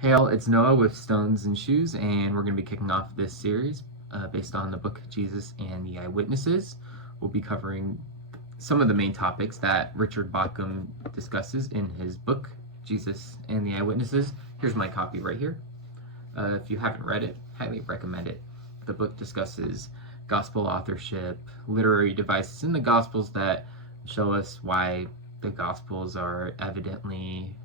Hey all, it's Noah with Stones and Shoes, and we're going to be kicking off this series based on the book Jesus and the Eyewitnesses. We'll be covering some of the main topics that Richard Bauckham discusses in his book, Jesus and the Eyewitnesses. Here's my copy right here. If you haven't read it, highly recommend it. The book discusses gospel authorship, literary devices in the Gospels that show us why the Gospels are evidently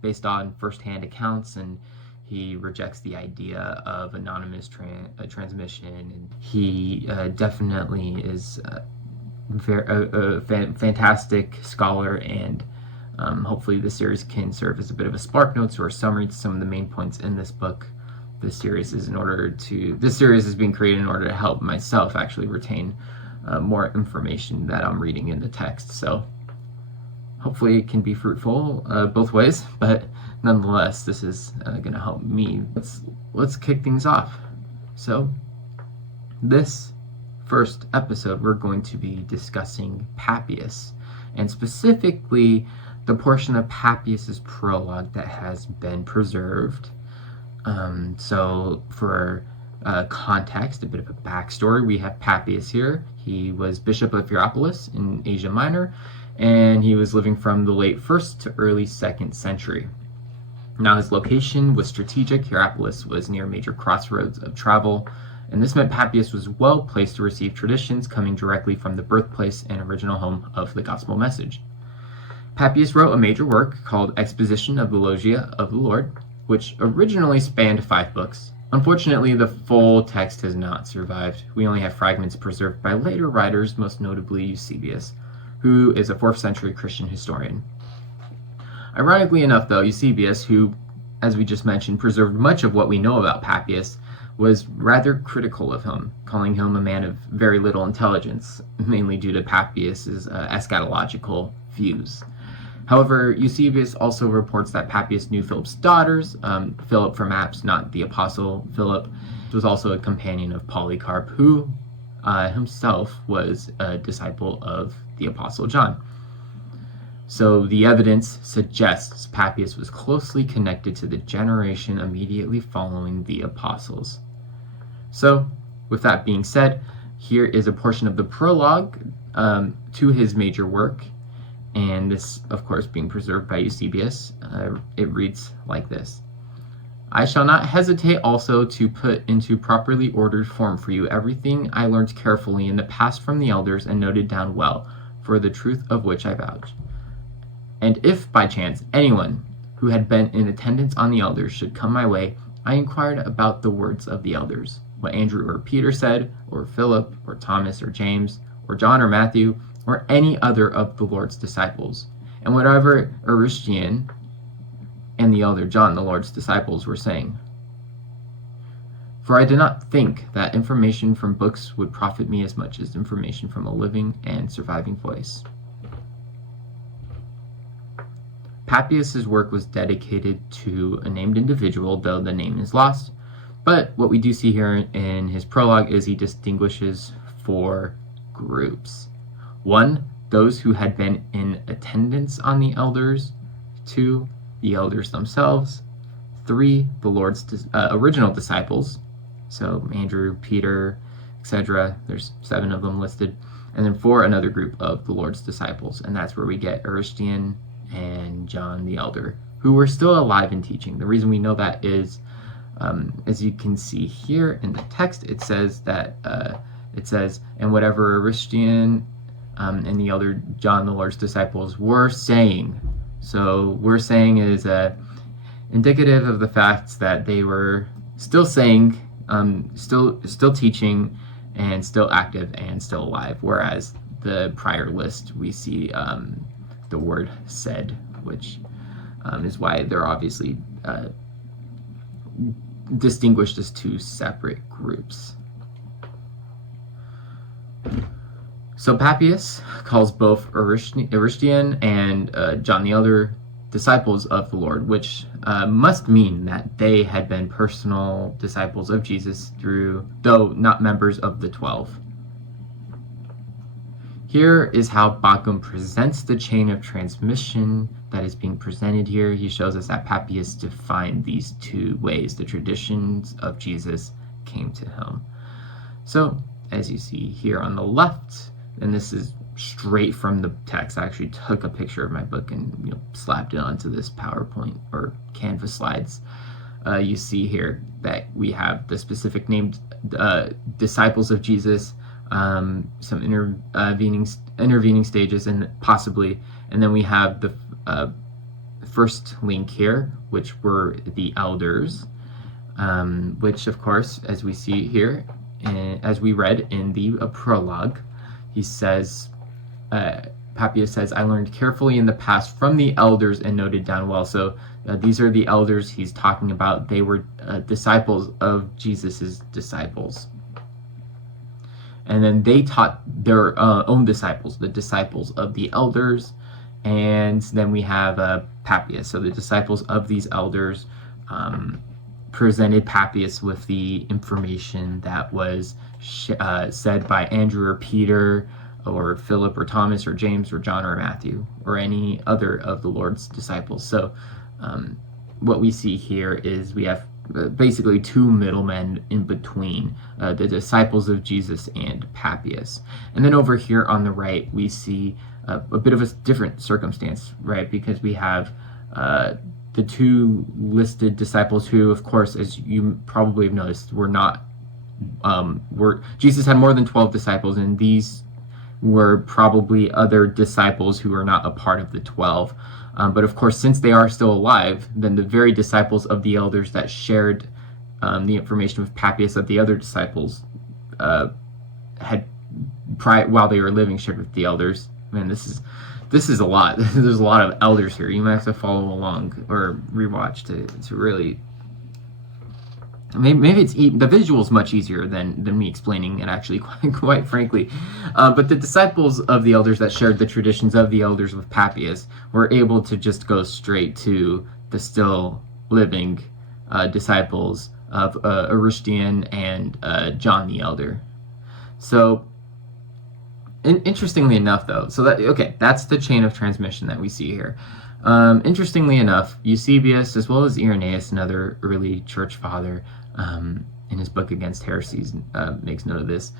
based on first-hand accounts, and he rejects the idea of anonymous transmission, and he definitely is a fantastic scholar, and hopefully this series can serve as a bit of a spark notes or a summary to some of the main points in this book. This series is being created in order to help myself actually retain more information that I'm reading in the text. So hopefully it can be fruitful both ways, but nonetheless, this is going to help me. Let's kick things off. So this first episode, we're going to be discussing Papias, and specifically the portion of Papias's prologue that has been preserved. So for context, a bit of a backstory, we have Papias here. He was Bishop of Hierapolis in Asia Minor, and he was living from the late 1st to early 2nd century. Now his location was strategic. Hierapolis was near major crossroads of travel, and this meant Papias was well placed to receive traditions coming directly from the birthplace and original home of the gospel message. Papias wrote a major work called Exposition of the Logia of the Lord, which originally spanned 5 books. Unfortunately, the full text has not survived. We only have fragments preserved by later writers, most notably Eusebius, who is a 4th century Christian historian. Ironically enough, though, Eusebius, who, as we just mentioned, preserved much of what we know about Papias, was rather critical of him, calling him a man of very little intelligence, mainly due to Papias's eschatological views. However, Eusebius also reports that Papias knew Philip's daughters. Philip from Acts, not the apostle Philip, was also a companion of Polycarp, who himself was a disciple of the apostle John. So the evidence suggests Papias was closely connected to the generation immediately following the apostles. So with that being said, here is a portion of the prologue to his major work, and this, of course, being preserved by Eusebius. It reads like this: I shall not hesitate also to put into properly ordered form for you everything I learned carefully in the past from the elders and noted down well, for the truth of which I vouch. And if by chance anyone who had been in attendance on the elders should come my way, I inquired about the words of the elders, what Andrew or Peter said, or Philip, or Thomas, or James, or John, or Matthew, or any other of the Lord's disciples, and whatever Aristian and the elder John, the Lord's disciples, were saying. For I did not think that information from books would profit me as much as information from a living and surviving voice. Papias's work was dedicated to a named individual, though the name is lost. But what we do see here in his prologue is he distinguishes 4 groups. 1, those who had been in attendance on the elders. 2, the elders themselves. 3, the Lord's original disciples. So Andrew, Peter, etc. There's 7 of them listed. And then 4, another group of the Lord's disciples. And that's where we get Aristian and John the elder, who were still alive and teaching. The reason we know that is, as you can see here in the text, it says, and whatever Aristian and the elder John, the Lord's disciples, were saying. So we're saying is indicative of the fact that they were still saying, still teaching, and still active and still alive. Whereas the prior list, we see the word said, which is why they're obviously distinguished as 2 separate groups. So Papias calls both Aristian and John the Elder disciples of the Lord, which must mean that they had been personal disciples of Jesus though not members of the 12. Here is how Bauckham presents the chain of transmission that is being presented here. He shows us that Papias defined these two ways the traditions of Jesus came to him. So, as you see here on the left, and this is straight from the text. I actually took a picture of my book and slapped it onto this PowerPoint or Canvas slides. You see here that we have the specific named disciples of Jesus, some intervening stages, and then we have the first link here, which were the elders, which of course, as we see here, and as we read in the prologue, he says, Papias says, I learned carefully in the past from the elders and noted down well. So these are the elders he's talking about. They were disciples of Jesus's disciples. And then they taught their own disciples, the disciples of the elders. And then we have Papias. So the disciples of these elders presented Papias with the information that was said by Andrew or Peter or Philip or Thomas or James or John or Matthew or any other of the Lord's disciples. So what we see here is we have basically two middlemen in between the disciples of Jesus and Papias. And then over here on the right, we see a bit of a different circumstance, right? Because we have the two listed disciples who, of course, as you probably have noticed, Jesus had more than 12 disciples, and these were probably other disciples who are not a part of the 12. But of course, since they are still alive, then the very disciples of the elders that shared the information with Papias that the other disciples had while they were living shared with the elders. Man, this is a lot. There's a lot of elders here. You might have to follow along or rewatch to really. Maybe it's the visual's much easier than me explaining it, actually, quite frankly. But the disciples of the elders that shared the traditions of the elders with Papias were able to just go straight to the still living disciples of Aristian and John the Elder. So, interestingly enough, though, that's the chain of transmission that we see here. Interestingly enough, Eusebius, as well as Irenaeus, another early church father, in his book Against Heresies, makes note of this.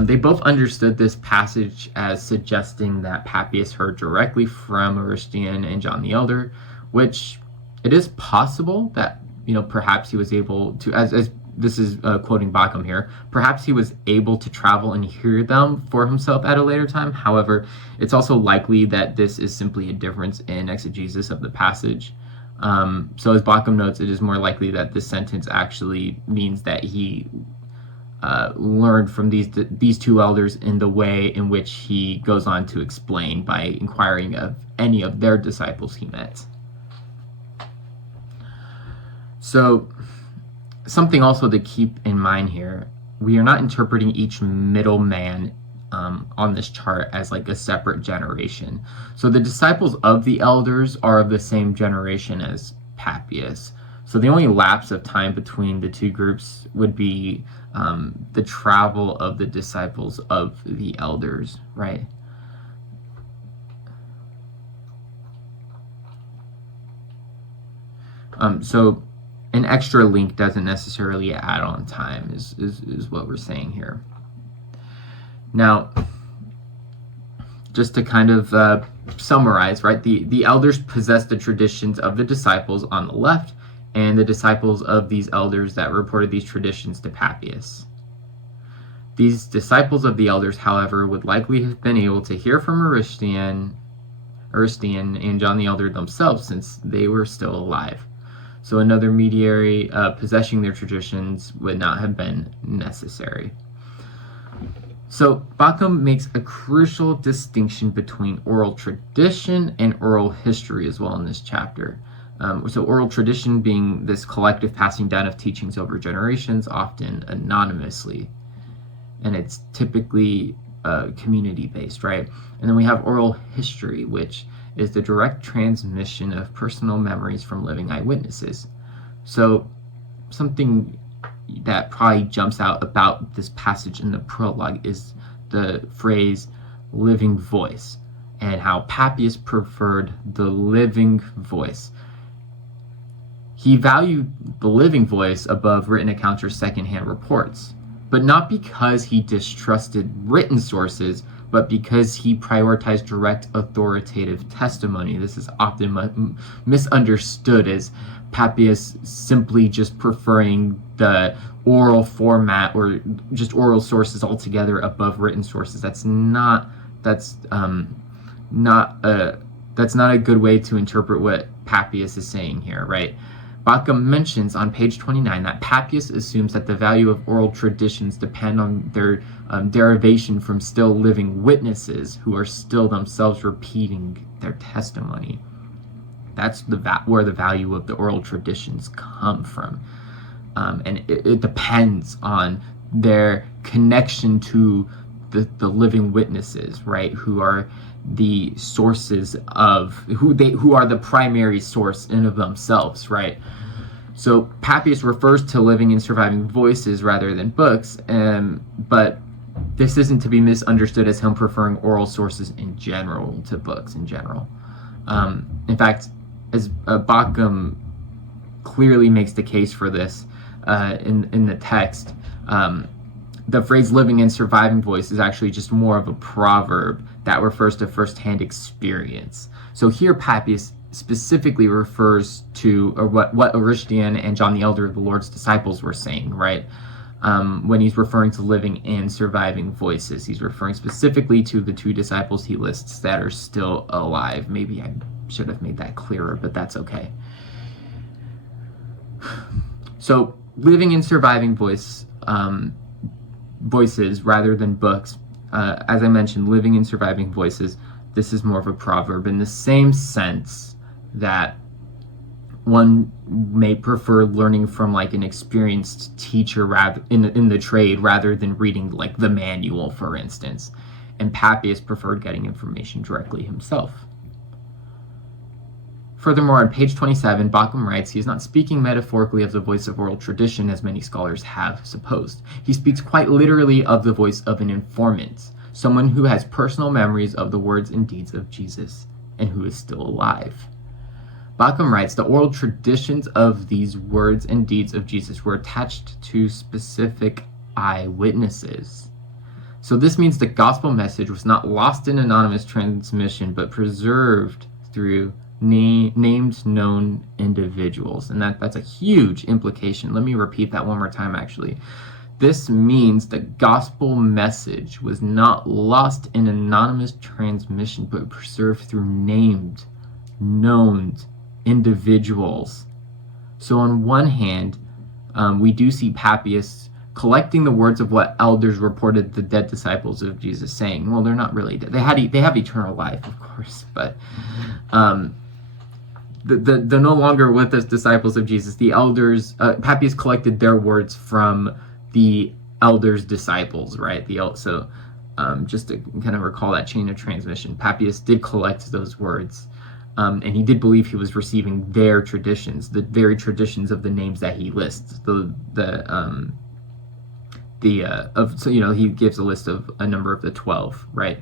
They both understood this passage as suggesting that Papias heard directly from Aristian and John the Elder, which it is possible that perhaps he was able to, as this is quoting Bauckham here, perhaps he was able to travel and hear them for himself at a later time. However, it's also likely that this is simply a difference in exegesis of the passage. So as Bauckham notes, it is more likely that this sentence actually means that he learned from these two elders in the way in which he goes on to explain by inquiring of any of their disciples he met. So something also to keep in mind here, we are not interpreting each middleman on this chart as like a separate generation. So the disciples of the elders are of the same generation as Papias. So the only lapse of time between the two groups would be the travel of the disciples of the elders, right? So an extra link doesn't necessarily add on time is what we're saying here. Now, just to kind of summarize, right, the elders possessed the traditions of the disciples on the left and the disciples of these elders that reported these traditions to Papias. These disciples of the elders, however, would likely have been able to hear from Aristian and John the Elder themselves since they were still alive. So another mediary possessing their traditions would not have been necessary. So Bauckham makes a crucial distinction between oral tradition and oral history as well in this chapter. So oral tradition being this collective passing down of teachings over generations, often anonymously. And it's typically community-based, right? And then we have oral history, which is the direct transmission of personal memories from living eyewitnesses. So something that probably jumps out about this passage in the prologue is the phrase, living voice, and how Papias preferred the living voice. He valued the living voice above written accounts or secondhand reports, but not because he distrusted written sources, but because he prioritized direct authoritative testimony. This is often misunderstood as Papias simply just preferring the oral format or just oral sources altogether above written sources. That's not a good way to interpret what Papias is saying here, right? Bacchum mentions on page 29 that Papias assumes that the value of oral traditions depend on their derivation from still living witnesses who are still themselves repeating their testimony. That's where the value of the oral traditions come from. And it depends on their connection to the living witnesses, right? Who are the sources of, who are the primary source in of themselves, right? So Papias refers to living and surviving voices rather than books, but this isn't to be misunderstood as him preferring oral sources in general to books in general. In fact, as Bacchum clearly makes the case for this in the text, the phrase living and surviving voice is actually just more of a proverb that refers to firsthand experience. So here Papias specifically refers to what Oristian and John the Elder, the Lord's disciples, were saying, right? When he's referring to living and surviving voices, he's referring specifically to the two disciples he lists that are still alive. Maybe I should have made that clearer, but that's okay. So living and surviving voices rather than books. As I mentioned, living and surviving voices, this is more of a proverb in the same sense that one may prefer learning from like an experienced teacher rather in the trade rather than reading like the manual, for instance. And Papias preferred getting information directly himself. Furthermore, on page 27, Bacchum writes, he is not speaking metaphorically of the voice of oral tradition, as many scholars have supposed. He speaks quite literally of the voice of an informant, someone who has personal memories of the words and deeds of Jesus, and who is still alive. Bacchum writes, the oral traditions of these words and deeds of Jesus were attached to specific eyewitnesses. So this means the gospel message was not lost in anonymous transmission, but preserved through named known individuals. And that's a huge implication. Let me repeat that one more time, actually. This means the gospel message was not lost in anonymous transmission, but preserved through named known individuals. So on one hand, we do see Papias collecting the words of what elders reported the dead disciples of Jesus saying. Well, they're not really dead. They have eternal life, of course, but the no longer with us disciples of Jesus, the elders, Papias collected their words from the elders' disciples, right? So just to kind of recall that chain of transmission, Papias did collect those words, and he did believe he was receiving their traditions, the very traditions of the names that he lists. So he gives a list of a number of the 12, right?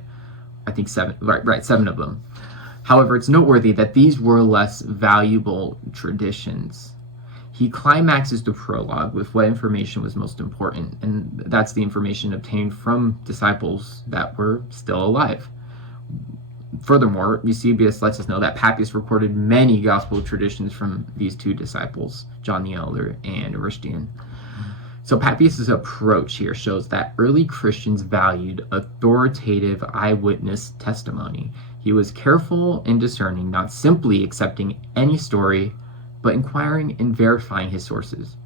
I think 7, right, 7 of them. However, it's noteworthy that these were less valuable traditions. He climaxes the prologue with what information was most important, and that's the information obtained from disciples that were still alive. Furthermore, Eusebius lets us know that Papias recorded many gospel traditions from these two disciples, John the Elder and Oristian. So Papias' approach here shows that early Christians valued authoritative eyewitness testimony. He was careful and discerning, not simply accepting any story, but inquiring and verifying his sources.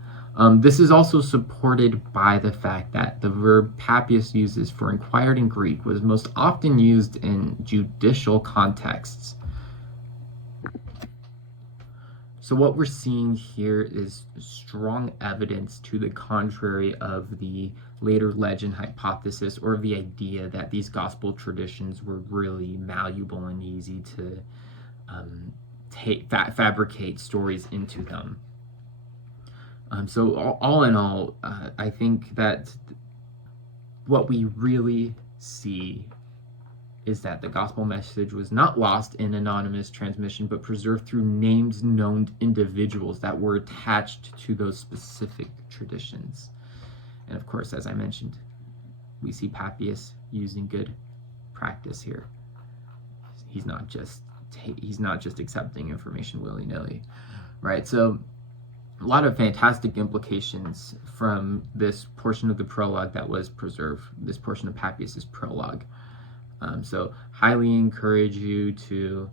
This is also supported by the fact that the verb Papias uses for inquired in Greek was most often used in judicial contexts. So what we're seeing here is strong evidence to the contrary of the later legend hypothesis, or the idea that these gospel traditions were really malleable and easy to fabricate stories into them. So all in all, I think that what we really see is that the gospel message was not lost in anonymous transmission, but preserved through named, known individuals that were attached to those specific traditions. And of course, as I mentioned, we see Papias using good practice here. He's not just accepting information willy-nilly, right? So a lot of fantastic implications from this portion of the prologue that was preserved, this portion of Papias's prologue. So highly encourage you to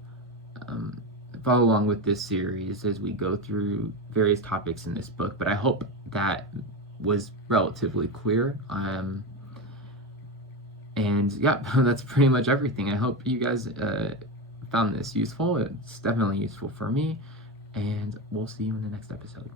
follow along with this series as we go through various topics in this book. But I hope that was relatively clear. And yeah, that's pretty much everything. I hope you guys found this useful. It's definitely useful for me. And we'll see you in the next episode.